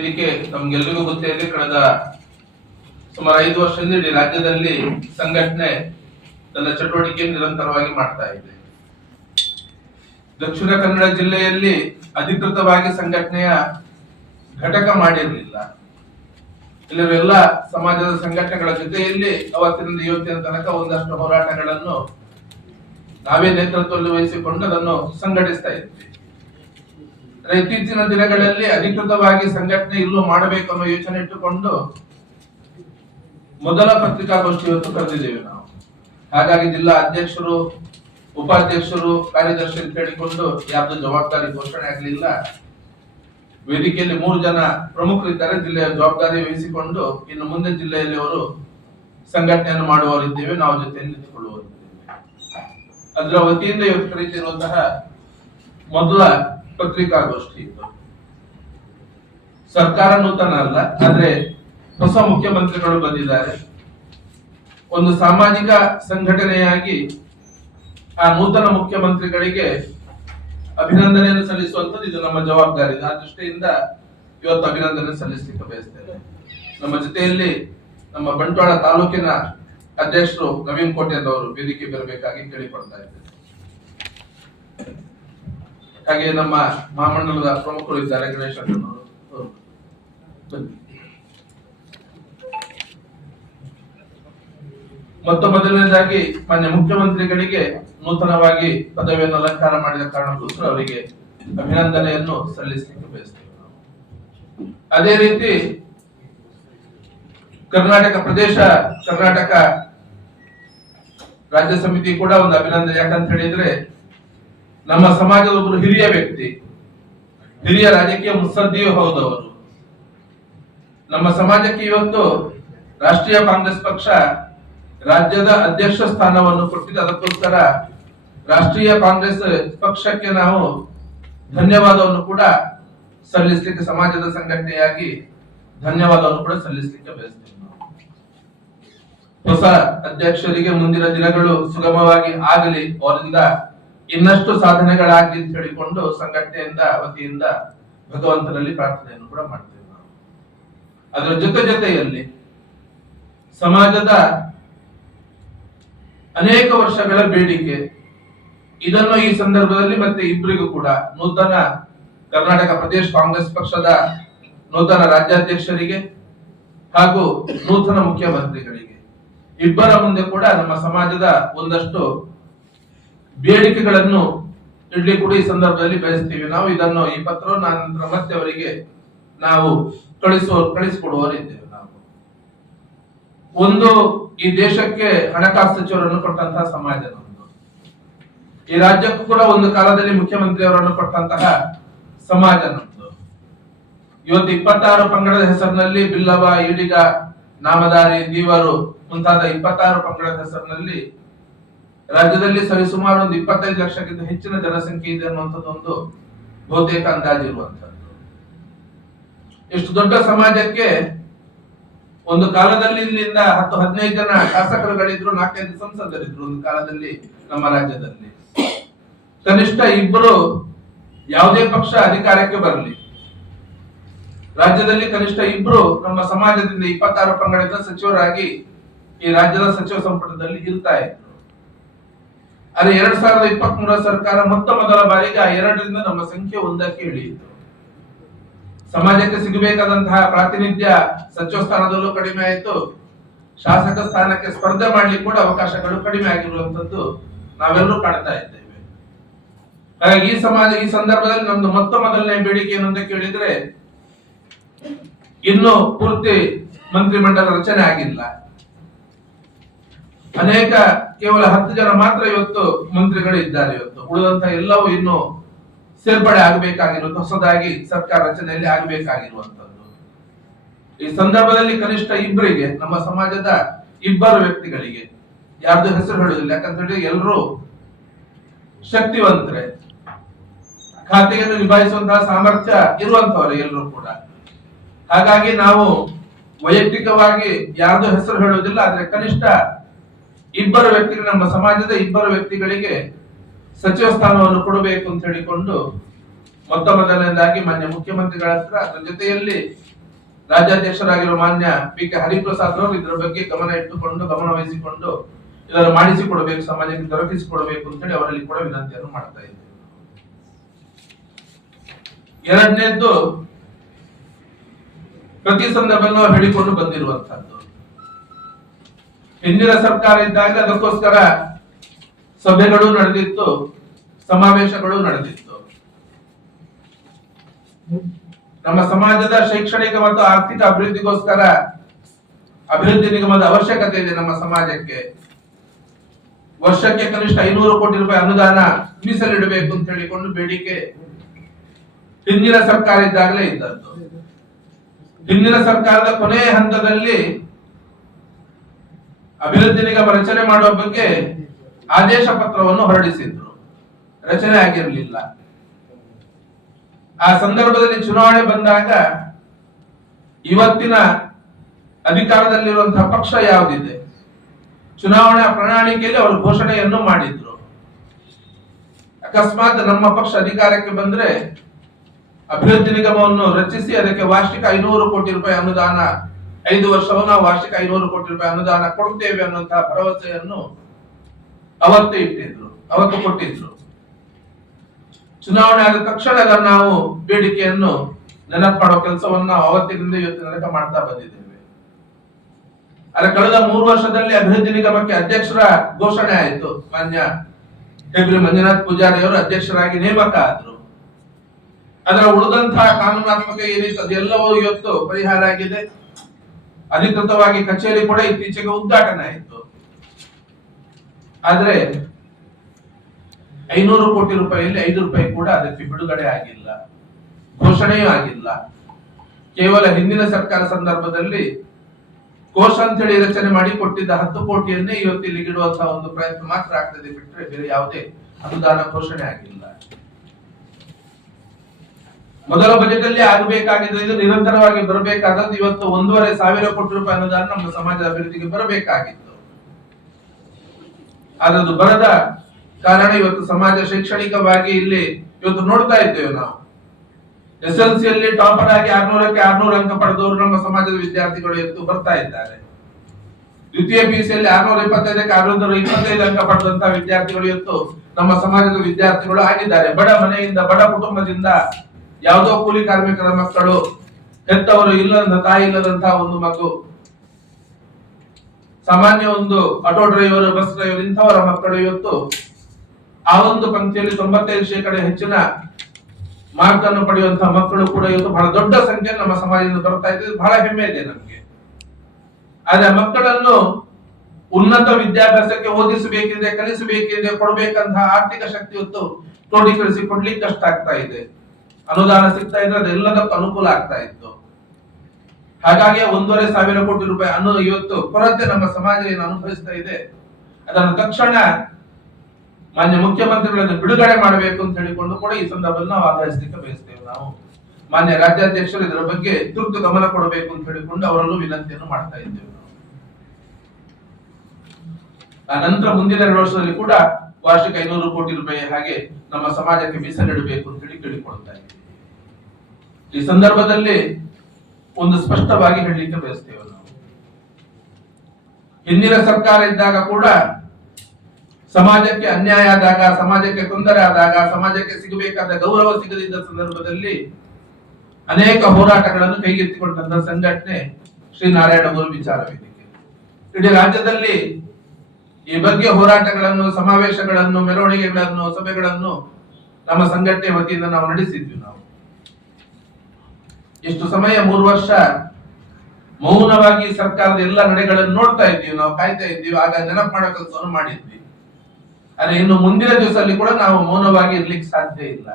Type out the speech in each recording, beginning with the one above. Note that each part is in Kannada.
ಇದಕ್ಕೆ ನಮ್ಗೆಲ್ಲರಿಗೂ ಗೊತ್ತಿದೆ, ಕಳೆದ ಸುಮಾರು 5 ವರ್ಷದಿಂದ ಇಡೀ ರಾಜ್ಯದಲ್ಲಿ ಸಂಘಟನೆ ತನ್ನ ಚಟುವಟಿಕೆ ನಿರಂತರವಾಗಿ ಮಾಡ್ತಾ ಇದೆ. ದಕ್ಷಿಣ ಕನ್ನಡ ಜಿಲ್ಲೆಯಲ್ಲಿ ಅಧಿಕೃತವಾಗಿ ಸಂಘಟನೆಯ ಘಟಕ ಮಾಡಿರಲಿಲ್ಲ. ಇಲ್ಲಿರುವ ಸಮಾಜದ ಸಂಘಟನೆಗಳ ಜೊತೆಯಲ್ಲಿ ಅವತ್ತಿನಿಂದ ಇವತ್ತಿನ ತನಕ ಒಂದಷ್ಟು ಹೋರಾಟಗಳನ್ನು ನಾವೇ ನೇತೃತ್ವದಲ್ಲಿ ವಹಿಸಿಕೊಂಡು ಅದನ್ನು ಸಂಘಟಿಸ್ತಾ ಇದ್ವಿ. ಇತ್ತೀಚಿನ ದಿನಗಳಲ್ಲಿ ಅಧಿಕೃತವಾಗಿ ಸಂಘಟನೆ ಇಲ್ಲೂ ಮಾಡಬೇಕು ಅನ್ನೋ ಯೋಚನೆ ಇಟ್ಟುಕೊಂಡು ಮೊದಲ ಪತ್ರಿಕಾಗೋಷ್ಠಿ ಇವತ್ತು ಕರೆದಿದ್ದೇವೆ ನಾವು. ಹಾಗಾಗಿ ಜಿಲ್ಲಾ ಅಧ್ಯಕ್ಷರು, ಉಪಾಧ್ಯಕ್ಷರು, ಕಾರ್ಯದರ್ಶಿ ಅಂತ ಹೇಳಿಕೊಂಡು ಯಾರ್ದು ಜವಾಬ್ದಾರಿ ಘೋಷಣೆ ಆಗಲಿಲ್ಲ. ವೇದಿಕೆಯಲ್ಲಿ 3 ಜನ ಪ್ರಮುಖರಿದ್ದಾರೆ, ಜಿಲ್ಲೆಯ ಜವಾಬ್ದಾರಿ ವಹಿಸಿಕೊಂಡು ಇನ್ನು ಮುಂದೆ ಜಿಲ್ಲೆಯಲ್ಲಿ ಅವರು ಸಂಘಟನೆಯನ್ನು ಮಾಡುವವರಿದ್ದೇವೆ, ನಾವು ಜೊತೆಯಲ್ಲಿ ನಿಂತುಕೊಳ್ಳುವವರಿದ್ದೇವೆ. ಅದರ ವತಿಯಿಂದ ಇವತ್ತು ಕರೀತಿರುವಂತಹ ಮೊದಲ ಪತ್ರಿಕಾಗೋಷ್ಠಿ ಇದು. ಸರ್ಕಾರ ನೂತನ ಅಲ್ಲ, ಆದ್ರೆ ಹೊಸ ಮುಖ್ಯಮಂತ್ರಿಗಳು ಬಂದಿದ್ದಾರೆ. ಒಂದು ಸಾಮಾಜಿಕ ಸಂಘಟನೆಯಾಗಿ ಆ ನೂತನ ಮುಖ್ಯಮಂತ್ರಿಗಳಿಗೆ ಅಭಿನಂದನೆಯನ್ನು ಸಲ್ಲಿಸುವಂತದ್ದು ಇದು ನಮ್ಮ ಜವಾಬ್ದಾರಿ. ಆ ದೃಷ್ಟಿಯಿಂದ ಇವತ್ತು ಅಭಿನಂದನೆ ಸಲ್ಲಿಸಲಿಕ್ಕೆ ಬಯಸ್ತೇನೆ. ನಮ್ಮ ಜೊತೆಯಲ್ಲಿ ನಮ್ಮ ಬಂಟ್ವಾಳ ತಾಲೂಕಿನ ಅಧ್ಯಕ್ಷರು ನವೀನ್ ಕೋಟೆ ಅವರು ವೇದಿಕೆ ಬರಬೇಕಾಗಿ ಕೇಳಿಕೊಳ್ತಾ ಇದ್ದೇನೆ. ಹಾಗೆ ನಮ್ಮ ಮಹಾಮಂಡಲದ ಪ್ರಮುಖರು ಇದ್ದಾರೆ, ಗಣೇಶ್ ಅಣ್ಣನವರು. ಮೊದಲನೇದಾಗಿ ಮಾನ್ಯ ಮುಖ್ಯಮಂತ್ರಿಗಳಿಗೆ ನೂತನವಾಗಿ ಪದವಿಯನ್ನು ಅಲಂಕಾರ ಮಾಡಿದ ಕಾರಣಕ್ಕೋಸ್ಕರ ಅವರಿಗೆ ಅಭಿನಂದನೆಯನ್ನು ಸಲ್ಲಿಸಲಿಕ್ಕೆ ಬಯಸ್ತೇವೆ. ಅದೇ ರೀತಿ ಕರ್ನಾಟಕ ರಾಜ್ಯ ಸಮಿತಿ ಕೂಡ ಒಂದು ಅಭಿನಂದನೆ. ಯಾಕಂತ ಹೇಳಿದ್ರೆ ನಮ್ಮ ಸಮಾಜದ ಒಬ್ಬರು ಹಿರಿಯ ವ್ಯಕ್ತಿ, ಹಿರಿಯ ರಾಜಕೀಯ ಮುತ್ಸದ್ದಿಯೂ ಹೌದವರು. ನಮ್ಮ ಸಮಾಜಕ್ಕೆ ಇವತ್ತು ರಾಷ್ಟ್ರೀಯ ಕಾಂಗ್ರೆಸ್ ಪಕ್ಷ ರಾಜ್ಯದ ಅಧ್ಯಕ್ಷ ಸ್ಥಾನವನ್ನು ಕೊಟ್ಟಿದೆ. ಅದಕ್ಕೋಸ್ಕರ ರಾಷ್ಟ್ರೀಯ ಕಾಂಗ್ರೆಸ್ ಪಕ್ಷಕ್ಕೆ ನಾವು ಧನ್ಯವಾದವನ್ನು ಕೂಡ ಸಲ್ಲಿಸಲಿಕ್ಕೆ, ಸಮಾಜದ ಸಂಘಟನೆಯಾಗಿ ಧನ್ಯವಾದವನ್ನು ಕೂಡ ಸಲ್ಲಿಸಲಿಕ್ಕೆ ಬಯಸ್ತೇವೆ. ಹೊಸ ಅಧ್ಯಕ್ಷರಿಗೆ ಮುಂದಿನ ದಿನಗಳು ಸುಗಮವಾಗಿ ಆಗಲಿ, ಅವರಿಂದ ಇನ್ನಷ್ಟು ಸಾಧನೆಗಳಾಗಲಿ ಅಂತ ಹೇಳಿಕೊಂಡು ಸಂಘಟನೆಯಿಂದ ವತಿಯಿಂದ ಭಗವಂತನಲ್ಲಿ ಪ್ರಾರ್ಥನೆಯನ್ನು ಕೂಡ ಮಾಡ್ತೇವೆ ನಾವು. ಅದರ ಜೊತೆಯಲ್ಲಿ ಸಮಾಜದ ಅನೇಕ ವರ್ಷಗಳ ಬೇಡಿಕೆ, ಇದನ್ನು ಈ ಸಂದರ್ಭದಲ್ಲಿ ಮತ್ತೆ ಇಬ್ಬರಿಗೂ ಕೂಡ ನೂತನ ಕರ್ನಾಟಕ ಪ್ರದೇಶ ಕಾಂಗ್ರೆಸ್ ಪಕ್ಷದ ನೂತನ ರಾಜ್ಯಾಧ್ಯಕ್ಷರಿಗೆ ಹಾಗೂ ನೂತನ ಮುಖ್ಯಮಂತ್ರಿಗಳಿಗೆ ಇಬ್ಬರ ಮುಂದೆ ಕೂಡ ನಮ್ಮ ಸಮಾಜದ ಒಂದಷ್ಟು ಬೇಡಿಕೆಗಳನ್ನು ಇಡ್ಲಿ ಕೂಡ ಈ ಸಂದರ್ಭದಲ್ಲಿ ಬಯಸ್ತೀವಿ ನಾವು. ಇದನ್ನು ಈ ಪತ್ರವನ್ನು ನಂತರ ಮತ್ತೆ ಅವರಿಗೆ ನಾವು ಕಳಿಸಿಕೊಡುವವರಿದ್ದೇವೆ ನಾವು. ಒಂದು, ಈ ದೇಶಕ್ಕೆ ಹಣಕಾಸು ಸಚಿವರನ್ನು ಕೊಟ್ಟಂತಹ ಸಮಾಜ ನಮ್ಮದು. ಈ ರಾಜ್ಯಕ್ಕೂ ಕೂಡ ಒಂದು ಕಾಲದಲ್ಲಿ ಮುಖ್ಯಮಂತ್ರಿ ಅವರನ್ನು ಕೊಟ್ಟಂತಹ ಸಮಾಜ ನಮ್ಮದು. ಇವತ್ತು 26 ಪಂಗಡದ ಹೆಸರಿನಲ್ಲಿ ಬಿಲ್ಲವ, ಈಡಿಗ, ನಾಮದಾರಿ, ದೀವರು ಮುಂತಾದ 26 ಪಂಗಡದ ಹೆಸರಿನಲ್ಲಿ ರಾಜ್ಯದಲ್ಲಿ ಸರಿಸುಮಾರು ಒಂದು 25 ಲಕ್ಷಕ್ಕಿಂತ ಹೆಚ್ಚಿನ ಜನಸಂಖ್ಯೆ ಇದೆ ಅನ್ನುವಂಥದ್ದೊಂದು ಬಹುತೇಕ ಅಂದಾಜಿರುವಂತದ್ದು. ಎಷ್ಟು ದೊಡ್ಡ ಸಮಾಜಕ್ಕೆ ಒಂದು ಕಾಲದಲ್ಲಿ ಇಲ್ಲಿಂದ 10-15 ಜನ ಶಾಸಕರುಗಳಿದ್ರು, 4-5 ಸಂಸದರಿದ್ರು ಒಂದು ಕಾಲದಲ್ಲಿ ನಮ್ಮ ರಾಜ್ಯದಲ್ಲಿ. ಕನಿಷ್ಠ ಇಬ್ಬರು ಯಾವುದೇ ಪಕ್ಷ ಅಧಿಕಾರಕ್ಕೆ ಬರಲಿ, ರಾಜ್ಯದಲ್ಲಿ ಕನಿಷ್ಠ ಇಬ್ರು ನಮ್ಮ ಸಮಾಜದಿಂದ 26 ಪಂಗಡದ ಸಚಿವರಾಗಿ ಈ ರಾಜ್ಯದ ಸಚಿವ ಸಂಪುಟದಲ್ಲಿ ಇರ್ತಾ ಇದ್ರು. ಆದರೆ 2023 ಸರ್ಕಾರ ಮೊದಲ ಬಾರಿಗೆ 2ರಿಂದ ನಮ್ಮ ಸಂಖ್ಯೆ 1ಕ್ಕೆ ಇಳಿಯಿತು. ಸಮಾಜಕ್ಕೆ ಸಿಗಬೇಕಾದಂತಹ ಪ್ರಾತಿನಿಧ್ಯ ಸಚಿವ ಸ್ಥಾನದಲ್ಲೂ ಕಡಿಮೆ ಆಯಿತು, ಶಾಸಕ ಸ್ಥಾನಕ್ಕೆ ಸ್ಪರ್ಧೆ ಮಾಡ್ಲಿಕ್ಕೆ ಕೂಡ ಅವಕಾಶಗಳು ಕಡಿಮೆ ಆಗಿರುವಂತದ್ದು ನಾವೆಲ್ಲರೂ ಕಾಣ್ತಾ ಇದ್ದೇವೆ. ಹಾಗಾಗಿ ಈ ಸಂದರ್ಭದಲ್ಲಿ ನಮ್ದು ಮೊದಲನೇ ಬೇಡಿಕೆ ಏನು ಅಂತ ಕೇಳಿದ್ರೆ, ಇನ್ನು ಪೂರ್ತಿ ಮಂತ್ರಿಮಂಡಲ ರಚನೆ ಆಗಿಲ್ಲ. ಕೇವಲ 10 ಜನ ಮಾತ್ರ ಇವತ್ತು ಮಂತ್ರಿಗಳು ಇದ್ದಾರೆ. ಇವತ್ತು ಉಳಿದಂತ ಎಲ್ಲವೂ ಇನ್ನು ಸೇರ್ಪಡೆ ಆಗಬೇಕಾಗಿರುವುದು, ಹೊಸದಾಗಿ ಸರ್ಕಾರ ರಚನೆಯಲ್ಲಿ ಆಗಬೇಕಾಗಿರುವಂತದ್ದು. ಈ ಸಂದರ್ಭದಲ್ಲಿ ಕನಿಷ್ಠ ಇಬ್ಬರಿಗೆ, ನಮ್ಮ ಸಮಾಜದ ಇಬ್ಬರು ವ್ಯಕ್ತಿಗಳಿಗೆ, ಯಾರ್ದು ಹೆಸರು ಹೇಳುವುದಿಲ್ಲ, ಯಾಕಂತ ಹೇಳಿ ಎಲ್ಲರೂ ಶಕ್ತಿವಂತರೆ, ಖಾತೆಯನ್ನು ನಿಭಾಯಿಸುವಂತಹ ಸಾಮರ್ಥ್ಯ ಇರುವಂತವರೇ ಎಲ್ಲರೂ ಕೂಡ. ಹಾಗಾಗಿ ನಾವು ವೈಯಕ್ತಿಕವಾಗಿ ಯಾರ್ದು ಹೆಸರು ಹೇಳುವುದಿಲ್ಲ, ಆದ್ರೆ ಕನಿಷ್ಠ ಇಬ್ಬರು ವ್ಯಕ್ತಿಗಳು, ನಮ್ಮ ಸಮಾಜದ ಇಬ್ಬರು ವ್ಯಕ್ತಿಗಳಿಗೆ ಸಚಿವ ಸ್ಥಾನವನ್ನು ಕೊಡಬೇಕು ಅಂತ ಹೇಳಿಕೊಂಡು ಮೊದಲನೇದಾಗಿ ಮಾನ್ಯ ಮುಖ್ಯಮಂತ್ರಿಗಳ ಹತ್ರ, ಅದರ ಜೊತೆಯಲ್ಲಿ ರಾಜ್ಯಾಧ್ಯಕ್ಷರಾಗಿರುವ ಮಾನ್ಯ ಪಿ.ಕೆ. ಹರಿಪ್ರಸಾದ್ ಅವರು ಇದರ ಬಗ್ಗೆ ಗಮನ ವಹಿಸಿಕೊಂಡು ಇದನ್ನು ಮಾಡಿಸಿಕೊಡಬೇಕು, ಸಮಾಜಕ್ಕೆ ದೊರಕಿಸಿಕೊಡಬೇಕು ಅಂತ ಹೇಳಿ ಅವರಲ್ಲಿ ಕೂಡ ವಿನಂತಿಯನ್ನು ಮಾಡ್ತಾ ಇದ್ದೇವೆ. ಎರಡನೇದ್ದು, ಪ್ರತಿ ಸಂದರ್ಭದಲ್ಲೂ ಹೇಳಿಕೊಂಡು ಬಂದಿರುವಂತಹದ್ದು, ಹಿಂದಿನ ಸರ್ಕಾರ ಇದ್ದಾಗ ಅದಕ್ಕೋಸ್ಕರ ಸಭೆಗಳು ನಡೆದಿತ್ತು, ಸಮಾವೇಶಗಳು ನಡೆದಿತ್ತು. ನಮ್ಮ ಸಮಾಜದ ಶೈಕ್ಷಣಿಕ ಮತ್ತು ಆರ್ಥಿಕ ಅಭಿವೃದ್ಧಿಗೋಸ್ಕರ ಅಭಿವೃದ್ಧಿ ನಿಗಮದ ಅವಶ್ಯಕತೆ ಇದೆ. ನಮ್ಮ ಸಮಾಜಕ್ಕೆ ವರ್ಷಕ್ಕೆ ಕನಿಷ್ಠ 500 ಕೋಟಿ ರೂಪಾಯಿ ಅನುದಾನ ಮೀಸಲಿಡಬೇಕು ಅಂತ ಹೇಳಿಕೊಂಡು ಬೇಡಿಕೆ ಹಿಂದಿನ ಸರ್ಕಾರ ಇದ್ದಾಗಲೇ ಇದ್ದದ್ದು. ಹಿಂದಿನ ಸರ್ಕಾರದ ಕೊನೆಯ ಹಂತದಲ್ಲಿ ಅಭಿವೃದ್ಧಿ ನಿಗಮ ರಚನೆ ಮಾಡುವ ಬಗ್ಗೆ ಆದೇಶ ಪತ್ರವನ್ನು ಹೊರಡಿಸಿದ್ರು, ರಚನೆ ಆಗಿರಲಿಲ್ಲ. ಆ ಸಂದರ್ಭದಲ್ಲಿ ಚುನಾವಣೆ ಬಂದಾಗ ಇವತ್ತಿನ ಅಧಿಕಾರದಲ್ಲಿರುವಂತಹ ಪಕ್ಷ ಯಾವುದಿದೆ, ಚುನಾವಣಾ ಪ್ರಣಾಳಿಕೆಯಲ್ಲಿ ಅವರು ಘೋಷಣೆಯನ್ನು ಮಾಡಿದ್ರು. ಅಕಸ್ಮಾತ್ ನಮ್ಮ ಪಕ್ಷ ಅಧಿಕಾರಕ್ಕೆ ಬಂದ್ರೆ ಅಭಿವೃದ್ಧಿ ನಿಗಮವನ್ನು ರಚಿಸಿ ಅದಕ್ಕೆ ವಾರ್ಷಿಕ 500 ಕೋಟಿ ರೂಪಾಯಿ ಅನುದಾನ, 5 ವರ್ಷವೂ ನಾವು ವಾರ್ಷಿಕ 500 ಕೋಟಿ ರೂಪಾಯಿ ಅನುದಾನ ಕೊಡ್ತೇವೆ ಅನ್ನುವಂತಹ ಭರವಸೆಯನ್ನು ಅವತ್ತು ಕೊಟ್ಟಿದ್ರು. ಚುನಾವಣೆ ಆದ ತಕ್ಷಣ ನಾವು ಬೇಡಿಕೆಯನ್ನು ನೆನಪು ಮಾಡೋ ಕೆಲಸವನ್ನು ನಾವು ಅವತ್ತಿನಿಂದ ಇವತ್ತಿನ ತನಕ ಮಾಡ್ತಾ ಬಂದಿದ್ದೇವೆ. ಆದರೆ ಕಳೆದ 3 ವರ್ಷದಲ್ಲಿ ಅಭಿವೃದ್ಧಿ ನಿಗಮಕ್ಕೆ ಅಧ್ಯಕ್ಷರ ಘೋಷಣೆ ಆಯಿತು. ಮಾನ್ಯ ಹೆಬ್ರಿ ಮಂಜುನಾಥ್ ಪೂಜಾರಿ ಅವರು ಅಧ್ಯಕ್ಷರಾಗಿ ನೇಮಕ ಆದ್ರು. ಅದರ ಉಳಿದಂತಹ ಕಾನೂನಾತ್ಮಕ ಏನಿತ್ತು ಅದೆಲ್ಲವೂ ಇವತ್ತು ಪರಿಹಾರ ಆಗಿದೆ. ಅಧಿಕೃತವಾಗಿ ಕಚೇರಿ ಕೂಡ ಇತ್ತೀಚೆಗೆ ಉದ್ಘಾಟನೆ ಆಯಿತು. ಆದ್ರೆ 500 ಕೋಟಿ ರೂಪಾಯಿಯಲ್ಲಿ 5 ರೂಪಾಯಿ ಕೂಡ ಅದಕ್ಕೆ ಬಿಡುಗಡೆ ಆಗಿಲ್ಲ, ಘೋಷಣೆಯೂ ಆಗಿಲ್ಲ. ಕೇವಲ ಹಿಂದಿನ ಸರ್ಕಾರ ಸಂದರ್ಭದಲ್ಲಿ ಕೋಶ ಅಂತ ಹೇಳಿ ರಚನೆ ಮಾಡಿ ಕೊಟ್ಟಿದ್ದ 10 ಕೋಟಿಯನ್ನೇ ಇವತ್ತು ಇಲ್ಲಿಗಿಡುವಂತಹ ಒಂದು ಪ್ರಯತ್ನ ಮಾತ್ರ ಆಗ್ತದೆ, ಬಿಟ್ಟರೆ ಬೇರೆ ಯಾವುದೇ ಅನುದಾನ ಘೋಷಣೆ ಆಗಿಲ್ಲ. ಮೊದಲ ಬಜೆಟ್ ಅಲ್ಲಿ ಆಗಬೇಕಾಗಿದ್ದು, ಇದು ನಿರಂತರವಾಗಿ ಬರಬೇಕಾದದ್ದು. ಇವತ್ತು 1,500 ಕೋಟಿ ರೂಪಾಯಿ ಅನುದಾನ ನಮ್ಮ ಸಮಾಜದ ಅಭಿವೃದ್ಧಿಗೆ ಬರಬೇಕಾಗಿತ್ತು. ಆದ್ರೆ ಅದು ಬರದ ಕಾರಣ ಇವತ್ತು ಸಮಾಜ ಶೈಕ್ಷಣಿಕವಾಗಿ ಇಲ್ಲಿ ಇವತ್ತು ನೋಡ್ತಾ ಇದ್ದೇವೆ ನಾವು. SLC ಯಲ್ಲಿ ಟಾಪರ್ ಆಗಿ 600ಕ್ಕೆ 600 ಅಂಕ ಪಡೆದವರು ನಮ್ಮ ಸಮಾಜದ ವಿದ್ಯಾರ್ಥಿಗಳು ಇವತ್ತು ಬರ್ತಾ ಇದ್ದಾರೆ. ದ್ವಿತೀಯ PUC ಯಲ್ಲಿ 625ಕ್ಕೆ 625 ಅಂಕ ಪಡೆದಂತಹ ವಿದ್ಯಾರ್ಥಿಗಳು ಇವತ್ತು ನಮ್ಮ ಸಮಾಜದ ವಿದ್ಯಾರ್ಥಿಗಳು ಆಗಿದ್ದಾರೆ. ಬಡ ಮನೆಯಿಂದ, ಬಡ ಕುಟುಂಬದಿಂದ, ಯಾವುದೋ ಕೂಲಿ ಕಾರ್ಮಿಕರ ಮಕ್ಕಳು, ಹೆತ್ತವರು ಇಲ್ಲದಂತ ತಾಯಿ ಇಲ್ಲದಂತಹ ಒಂದು ಮಗು, ಸಾಮಾನ್ಯ ಒಂದು ಆಟೋ ಡ್ರೈವರ್, ಬಸ್ ಡ್ರೈವರ್, ಇಂಥವರ ಮಕ್ಕಳು ಇವತ್ತು ಆ ಒಂದು ಪಂಕ್ತಿಯಲ್ಲಿ 95% ಹೆಚ್ಚಿನ ಮಾರ್ಕ್ ಅನ್ನು ಪಡೆಯುವಂತಹ ಮಕ್ಕಳು ಕೂಡ ಇವತ್ತು ಬಹಳ ದೊಡ್ಡ ಸಂಖ್ಯೆ ನಮ್ಮ ಸಮಾಜದಿಂದ ಬರ್ತಾ ಇದೆ. ಬಹಳ ಹೆಮ್ಮೆ ಇದೆ ನಮಗೆ. ಆದ್ರೆ ಮಕ್ಕಳನ್ನು ಉನ್ನತ ವಿದ್ಯಾಭ್ಯಾಸಕ್ಕೆ ಓದಿಸಬೇಕಿದೆ, ಕಲಿಸಬೇಕಿದೆ, ಕೊಡಬೇಕಂತಹ ಆರ್ಥಿಕ ಶಕ್ತಿ ಇವತ್ತು ಕ್ರೋಢೀಕರಿಸಿ ಕೊಡ್ಲಿಕ್ಕೆ ಕಷ್ಟ ಆಗ್ತಾ ಇದೆ. ಅನುದಾನ ಸಿಗ್ತಾ ಇದ್ರೆ ಅದೆಲ್ಲದಕ್ಕೂ ಅನುಕೂಲ ಆಗ್ತಾ ಇತ್ತು. ಹಾಗಾಗಿ 1,500 ಕೋಟಿ ರೂಪಾಯಿ ಇವತ್ತು ಕೊರತೆ ನಮ್ಮ ಸಮಾಜ ಏನು ಅನುಭವಿಸ್ತಾ ಇದೆ, ಅದನ್ನು ತಕ್ಷಣ ಮಾನ್ಯ ಮುಖ್ಯಮಂತ್ರಿಗಳನ್ನು ಬಿಡುಗಡೆ ಮಾಡಬೇಕು ಅಂತ ಹೇಳಿಕೊಂಡು ಕೂಡ ಈ ಸಂದರ್ಭದಲ್ಲಿ ನಾವು ಆಗ್ರಹಿಸಲಿಕ್ಕೆ ಬಯಸ್ತೇವೆ. ನಾವು ಮಾನ್ಯ ರಾಜ್ಯಾಧ್ಯಕ್ಷರು ಇದರ ಬಗ್ಗೆ ತುರ್ತು ಗಮನ ಕೊಡಬೇಕು ಅಂತ ಹೇಳಿಕೊಂಡು ಅವರಲ್ಲೂ ವಿನಂತಿಯನ್ನು ಮಾಡ್ತಾ ಇದ್ದೇವೆ. ಆ ನಂತರ ಮುಂದಿನ 2 ವರ್ಷದಲ್ಲಿ ಕೂಡ ವಾರ್ಷಿಕ 500 ಕೋಟಿ ರೂಪಾಯಿ ಹಾಗೆ ನಮ್ಮ ಸಮಾಜಕ್ಕೆ ಮೀಸಲಿಡಬೇಕು ಅಂತ ಹೇಳಿ ಕೇಳಿಕೊಳ್ತಾ ಇದ್ದೀವಿ. ಈ ಸಂದರ್ಭದಲ್ಲಿ ಒಂದು ಸ್ಪಷ್ಟವಾಗಿ ಹೇಳಲಿಕ್ಕೆ ಬಯಸ್ತೇವೆ. ನಾವು ಹಿಂದಿನ ಸರ್ಕಾರ ಇದ್ದಾಗ ಕೂಡ ಸಮಾಜಕ್ಕೆ ಅನ್ಯಾಯ ಆದಾಗ, ಸಮಾಜಕ್ಕೆ ತೊಂದರೆ ಆದಾಗ, ಸಮಾಜಕ್ಕೆ ಸಿಗಬೇಕಾದ ಗೌರವ ಸಿಗದಿದ್ದ ಸಂದರ್ಭದಲ್ಲಿ ಅನೇಕ ಹೋರಾಟಗಳನ್ನು ಕೈಗೆತ್ತಿಕೊಂಡಂತಹ ಸಂಘಟನೆ ಶ್ರೀ ನಾರಾಯಣ ಗುರು ವಿಚಾರ ವೇದಿಕೆ. ಇಡೀ ರಾಜ್ಯದಲ್ಲಿ ಈ ಬಗ್ಗೆ ಹೋರಾಟಗಳನ್ನು, ಸಮಾವೇಶಗಳನ್ನು, ಮೆರವಣಿಗೆಗಳನ್ನು, ಸಭೆಗಳನ್ನು ನಮ್ಮ ಸಂಘಟನೆ ವತಿಯಿಂದ ನಾವು ನಡೆಸಿದ್ವಿ. ನಾವು ಇಷ್ಟು ಸಮಯ 3 ವರ್ಷ ಮೌನವಾಗಿ ಸರ್ಕಾರದ ಎಲ್ಲ ನಡೆಗಳನ್ನು ನೋಡ್ತಾ ಇದ್ದೀವಿ, ನಾವು ಕಾಯ್ತಾ ಇದ್ದೀವಿ. ಆಗ ನೆನಪು ಮಾಡೋ ಕೆಲಸವನ್ನು ಮಾಡಿದ್ವಿ. ಆದ್ರೆ ಇನ್ನು ಮುಂದಿನ ದಿವಸದಲ್ಲಿ ಕೂಡ ನಾವು ಮೌನವಾಗಿ ಇರ್ಲಿಕ್ಕೆ ಸಾಧ್ಯ ಇಲ್ಲ.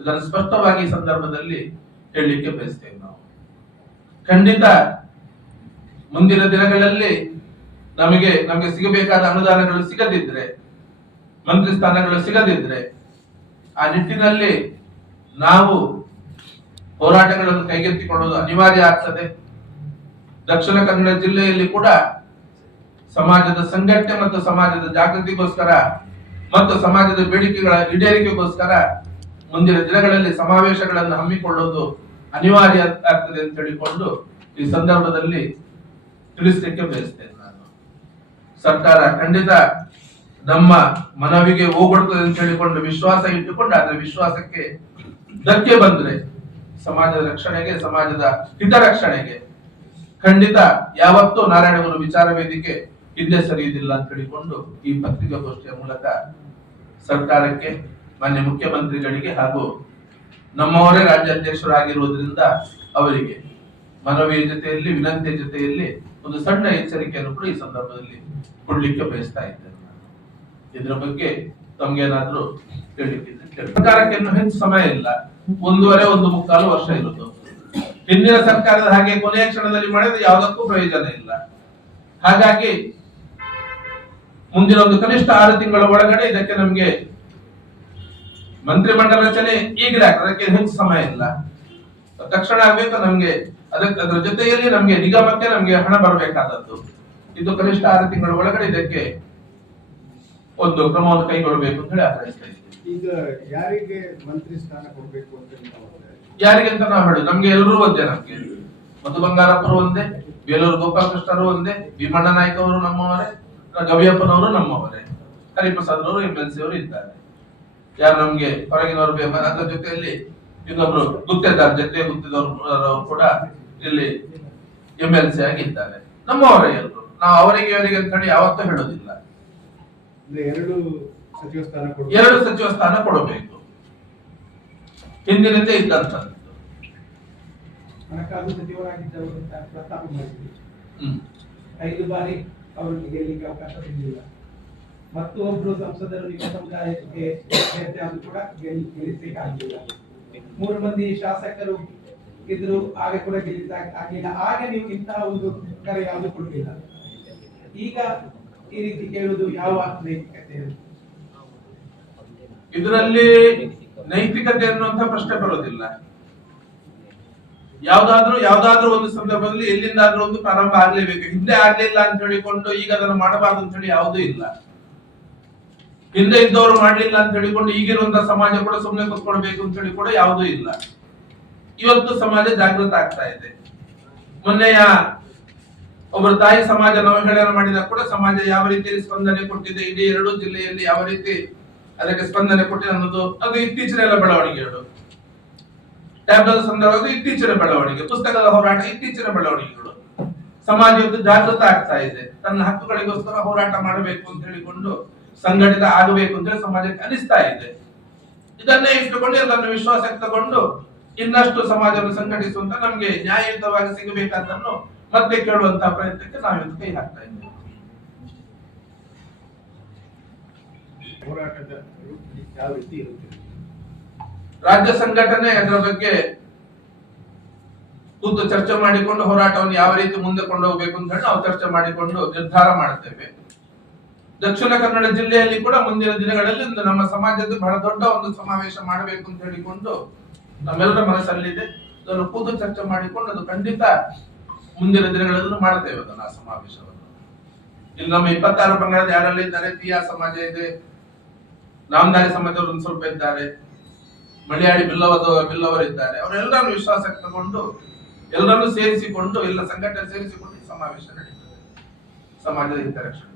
ಇದನ್ನು ಸ್ಪಷ್ಟವಾಗಿ ಈ ಸಂದರ್ಭದಲ್ಲಿ ಹೇಳಲಿಕ್ಕೆ ಬಯಸ್ತೇವೆ. ನಾವು ಖಂಡಿತ ಮುಂದಿನ ದಿನಗಳಲ್ಲಿ ನಮಗೆ ಸಿಗಬೇಕಾದ ಅನುದಾನಗಳು ಸಿಗದಿದ್ರೆ, ಮಂತ್ರಿ ಸ್ಥಾನಗಳು ಸಿಗದಿದ್ರೆ, ಆ ನಿಟ್ಟಿನಲ್ಲಿ ನಾವು ಹೋರಾಟಗಳನ್ನು ಕೈಗೆತ್ತಿಕೊಳ್ಳುವುದು ಅನಿವಾರ್ಯ ಆಗ್ತದೆ. ದಕ್ಷಿಣ ಕನ್ನಡ ಜಿಲ್ಲೆಯಲ್ಲಿ ಕೂಡ ಸಮಾಜದ ಸಂಘಟನೆ ಮತ್ತು ಸಮಾಜದ ಜಾಗೃತಿಗೋಸ್ಕರ ಮತ್ತು ಸಮಾಜದ ಬೇಡಿಕೆಗಳ ಈಡೇರಿಕೆಗೋಸ್ಕರ ಮುಂದಿನ ದಿನಗಳಲ್ಲಿ ಸಮಾವೇಶಗಳನ್ನು ಹಮ್ಮಿಕೊಳ್ಳುವುದು ಅನಿವಾರ್ಯ ಆಗ್ತದೆ ಅಂತ ಹೇಳಿಕೊಂಡು ಈ ಸಂದರ್ಭದಲ್ಲಿ ತಿಳಿಸಲಿಕ್ಕೆ ಬಯಸ್ತೇನೆ. ನಾನು ಸರ್ಕಾರ ಖಂಡಿತ ನಮ್ಮ ಮನವಿಗೆ ಹೋಗ್ಬಿಡ್ತದೆ ಅಂತ ಹೇಳಿಕೊಂಡು ವಿಶ್ವಾಸ ಇಟ್ಟುಕೊಂಡು ಅದರ ವಿಶ್ವಾಸಕ್ಕೆ ಧಕ್ಕೆ ಬಂದ್ರೆ ಸಮಾಜದ ರಕ್ಷಣೆಗೆ, ಸಮಾಜದ ಹಿತರಕ್ಷಣೆಗೆ ಖಂಡಿತ ಯಾವತ್ತೂ ನಾರಾಯಣಗುರು ವಿಚಾರ ವೇದಿಕೆ ಹಿಂದೆ ಸರಿಯುವುದಿಲ್ಲ ಅಂತ ಹೇಳಿಕೊಂಡು ಈ ಪತ್ರಿಕಾಗೋಷ್ಠಿಯ ಮೂಲಕ ಸರ್ಕಾರಕ್ಕೆ, ಮಾನ್ಯ ಮುಖ್ಯಮಂತ್ರಿಗಳಿಗೆ ಹಾಗೂ ನಮ್ಮವರೇ ರಾಜ್ಯಾಧ್ಯಕ್ಷರಾಗಿರುವುದರಿಂದ ಅವರಿಗೆ ಮನವಿಯ ಜೊತೆಯಲ್ಲಿ, ವಿನಂತಿಯ ಜೊತೆಯಲ್ಲಿ ಒಂದು ಸಣ್ಣ ಎಚ್ಚರಿಕೆಯನ್ನು ಕೂಡ ಈ ಸಂದರ್ಭದಲ್ಲಿ ಕೊಡ್ಲಿಕ್ಕೆ ಬಯಸ್ತಾ ಇದ್ದೇನೆ. ಇದರ ಬಗ್ಗೆ ತಮ್ಗೇನಾದ್ರೂ ಕೇಳಲಿಕ್ಕಿದ್ರೆ ಸರ್ಕಾರಕ್ಕೆ ಇನ್ನು ಹೆಚ್ಚು ಸಮಯ ಇಲ್ಲ, 1.5 ವರ್ಷ ಇರುವುದು. ಹಿಂದಿನ ಸರ್ಕಾರದ ಹಾಗೆ ಕೊನೆಯ ಕ್ಷಣದಲ್ಲಿ ಮಾಡಿದ್ರೆ ಯಾವುದಕ್ಕೂ ಪ್ರಯೋಜನ ಇಲ್ಲ. ಹಾಗಾಗಿ ಮುಂದಿನ ಒಂದು ಕನಿಷ್ಠ 6 ತಿಂಗಳ ಒಳಗಡೆ ಇದಕ್ಕೆ ನಮ್ಗೆ ಮಂತ್ರಿಮಂಡಲ ರಚನೆ ಈಗಲೇ ಅದಕ್ಕೆ ಹೆಚ್ಚು ಸಮಯ ಇಲ್ಲ, ತಕ್ಷಣ ಆಗ್ಬೇಕು. ನಮ್ಗೆ ಅದರ ಜೊತೆಯಲ್ಲಿ ನಮ್ಗೆ ನಿಗಮಕ್ಕೆ ನಮ್ಗೆ ಹಣ ಬರಬೇಕಾದದ್ದು. ಇದು ಕನಿಷ್ಠ 6 ತಿಂಗಳ ಒಳಗಡೆ ಇದಕ್ಕೆ ಒಂದು ಕ್ರಮವನ್ನು ಕೈಗೊಳ್ಳಬೇಕು ಅಂತ ಹೇಳಿ ಆಗ್ರಹಿಸ್ತಾ ಇದ್ದೀವಿ. ಈಗ ಯಾರಿಗೆ ಮಂತ್ರಿ ಸ್ಥಾನ ಕೊಡಬೇಕು ಅಂತ ಯಾರಿಗೆ ಅಂತ ನಾವು ಹೇಳಿ, ನಮ್ಗೆ ಎಲ್ಲರೂ ಒಂದೇ. ನಮ್ಗೆ ಮಧು ಬಂಗಾರಪ್ಪರು ಒಂದೇ, ಬೇಲೂರು ಗೋಪಾಲಕೃಷ್ಣರು ಒಂದೇ, ಭೀಮಣ್ಣ ನಾಯ್ಕ ಅವರು ನಮ್ಮವರೇ, ಗವಿಯಪ್ಪನವರು ನಮ್ಮವರೇ, ಹರಿಪ್ರಸಾದ್ ಅವರು MLC ಅವರು ಇದ್ದಾರೆ. ಯಾರು ನಮ್ಗೆ ಹೊರಗಿನವರು ಅದರ ಜೊತೆಯಲ್ಲಿ ಇನ್ನೊಬ್ರು ಗುತ್ತೇದಾರ್ ಗುತ್ತೇದವರು ಕೂಡ ಇಲ್ಲಿ MLC ಆಗಿದ್ದಾರೆ. ನಮ್ಮವರೇ ಎಲ್ಲರೂ. ನಾವು ಅವರಿಗೆ ಇವರಿಗೆ ಅಂತ ಹೇಳಿ ಯಾವತ್ತೂ ಹೇಳೋದಿಲ್ಲ. 2 ಸಚಿವ ಸ್ಥಾನ ಕೊಡಬೇಕು, ಹಿಂದಿನಿಂದ ಇದ್ದಂಥದ್ದು. ಹಣಕಾಸು ಸಚಿವರಾಗಿದ್ದವರು ಪ್ರಸ್ತಾಪ ಮಾಡಿದ್ರು, 5 ಬಾರಿ ಅವರಿಗೆ ಗೆಲ್ಲಿಕ್ಕೆ ಅವಕಾಶ ಸಿಗಲಿಲ್ಲ. ಮತ್ತು ಒಬ್ರು ಸಂಸದರು ನಿಮ್ಮ ಸಮುದಾಯಕ್ಕೆ ಕೂಡ ಗೆಲ್ಲಿಸಲಿಕ್ಕೆ ಆಗಲಿಲ್ಲ. 3 ಮಂದಿ ಶಾಸಕರು ಇದ್ರು, ಆಗ ಕೂಡ ಗೆಲ್ಲಿಸಲಿಕ್ಕೆ ಆಗಲಿಲ್ಲ. ಆಗ ನೀವು ಇಂತಹ ಒಂದು ಕರೆ ಯಾವುದು ಕೊಡಲಿಲ್ಲ. ಈಗ ಈ ರೀತಿ ಕೇಳುವುದು ಯಾವ ನೈತಿಕತೆ? ಇದರಲ್ಲಿ ನೈತಿಕತೆ ಅನ್ನುವಂತ ಪ್ರಶ್ನೆ ಬರೋದಿಲ್ಲ. ಯಾವ್ದಾದ್ರೂ ಒಂದು ಸಂದರ್ಭದಲ್ಲಿ ಎಲ್ಲಿಂದಾದ್ರೂ ಒಂದು ಪ್ರಾರಂಭ ಆಗ್ಲೇಬೇಕು. ಹಿಂದೆ ಆಗ್ಲಿಲ್ಲ ಅಂತ ಹೇಳಿಕೊಂಡು ಈಗ ಅದನ್ನು ಮಾಡಬಾರ್ದು ಅಂತ ಹೇಳಿ ಯಾವುದೂ ಇಲ್ಲ. ಹಿಂದೆ ಇದ್ದವರು ಮಾಡ್ಲಿಲ್ಲ ಅಂತ ಹೇಳಿಕೊಂಡು ಈಗಿರುವಂತಹ ಸಮಾಜ ಕೂಡ ಸುಮ್ಮನೆ ಕೂತ್ಕೊಳ್ಬೇಕು ಅಂತ ಹೇಳಿ ಕೂಡ ಯಾವುದೂ ಇಲ್ಲ. ಇವತ್ತು ಸಮಾಜ ಜಾಗೃತ ಆಗ್ತಾ ಇದೆ. ಮೊನ್ನೆಯ ಒಬ್ಬರು ತಾಯಿ ಸಮಾಜ ನವಹೇಳನ ಮಾಡಿದಾಗ ಕೂಡ ಸಮಾಜ ಯಾವ ರೀತಿಯಲ್ಲಿ ಸ್ಪಂದನೆ ಕೊಟ್ಟಿದೆ, ಇಡೀ 2 ಜಿಲ್ಲೆಯಲ್ಲಿ ಯಾವ ರೀತಿ ಅದಕ್ಕೆ ಸ್ಪಂದನೆ ಕೊಟ್ಟಿದೆ ಅನ್ನೋದು ಅದು ಇತ್ತೀಚಿನ ಎಲ್ಲ ಬೆಳವಣಿಗೆಗಳು. ಟ್ಯಾಬ್ಲೆಟ್ ಸಂದರ್ಭ ಇತ್ತೀಚಿನ ಬೆಳವಣಿಗೆ, ಪುಸ್ತಕದ ಹೋರಾಟ ಇತ್ತೀಚಿನ ಬೆಳವಣಿಗೆಗಳು. ಸಮಾಜ ಇವತ್ತು ಜಾಗೃತ ಆಗ್ತಾ ಇದೆ, ತನ್ನ ಹಕ್ಕುಗಳಿಗೋಸ್ಕರ ಹೋರಾಟ ಮಾಡಬೇಕು ಅಂತ ಹೇಳಿಕೊಂಡು ಸಂಘಟಿತ ಆಗಬೇಕು ಅಂತ ಹೇಳಿ ಸಮಾಜಕ್ಕೆ ಅನಿಸ್ತಾ ಇದೆ. ಇದನ್ನೇ ಇಟ್ಟುಕೊಂಡು ಎಲ್ಲರನ್ನು ವಿಶ್ವಾಸಕ್ಕೆ ತಗೊಂಡು ಇನ್ನಷ್ಟು ಸಮಾಜವನ್ನು ಸಂಘಟಿಸುವಂತ, ನಮ್ಗೆ ನ್ಯಾಯಯುತವಾಗಿ ಸಿಗಬೇಕಾದನ್ನು ಮತ್ತೆ ಕೇಳುವಂತಹ ಪ್ರಯತ್ನಕ್ಕೆ ನಾವಿವತ್ತು ಕೈ ಹಾಕ್ತಾ ಇದ್ದೇವೆ. ಹೋರಾಟದ ಯಾವ ರೀತಿ ಇರುತ್ತೆ? ರಾಜ್ಯ ಸಂಘಟನೆ ಅದರ ಬಗ್ಗೆ ಕೂತು ಚರ್ಚೆ ಮಾಡಿಕೊಂಡು ಹೋರಾಟವನ್ನು ಯಾವ ರೀತಿ ಮುಂದೆ ಕೊಂಡೋಗ್ಬೇಕು ಅಂತ ಹೇಳಿ ನಾವು ಚರ್ಚೆ ಮಾಡಿಕೊಂಡು ನಿರ್ಧಾರ ಮಾಡ್ತೇವೆ. ದಕ್ಷಿಣ ಕನ್ನಡ ಜಿಲ್ಲೆಯಲ್ಲಿ ಕೂಡ ಮುಂದಿನ ದಿನಗಳಲ್ಲಿ ಒಂದು ನಮ್ಮ ಸಮಾಜದ ಬಹಳ ದೊಡ್ಡ ಒಂದು ಸಮಾವೇಶ ಮಾಡಬೇಕು ಅಂತ ಹೇಳಿಕೊಂಡು ನಮ್ಮೆಲ್ಲರ ಮನಸ್ಸಲ್ಲಿದೆ. ಅದನ್ನು ಕೂತು ಚರ್ಚೆ ಮಾಡಿಕೊಂಡು ಅದು ಖಂಡಿತ ಮುಂದಿನ ದಿನಗಳಲ್ಲಿ ಮಾಡ್ತೇವೆ ಅದನ್ನ, ಆ ಸಮಾವೇಶವನ್ನು. ಇಲ್ಲಿ ನಮ್ಮ 26 ಪಂಗಡದ ಯಾರೆಲ್ಲ ಇದ್ದಾರೆ, ತೀಯಾ ಸಮಾಜ ಇದೆ, ನಾಮದಾರಿ ಸಮಾಜದವರು ಒಂದು ಸ್ವಲ್ಪ ಇದ್ದಾರೆ, ಮಲಯಾಳಿ ಬಿಲ್ಲವರಿದ್ದಾರೆ. ಅವರೆಲ್ಲರನ್ನು ವಿಶ್ವಾಸಕ್ಕೆ ತಗೊಂಡು ಎಲ್ಲರನ್ನು ಸೇರಿಸಿಕೊಂಡು, ಎಲ್ಲ ಸಂಘಟನೆ ಸೇರಿಸಿಕೊಂಡು ಈ ಸಮಾವೇಶ ನಡೀತದೆ ಸಮಾಜದ ಹಿತರಕ್ಷಣೆ.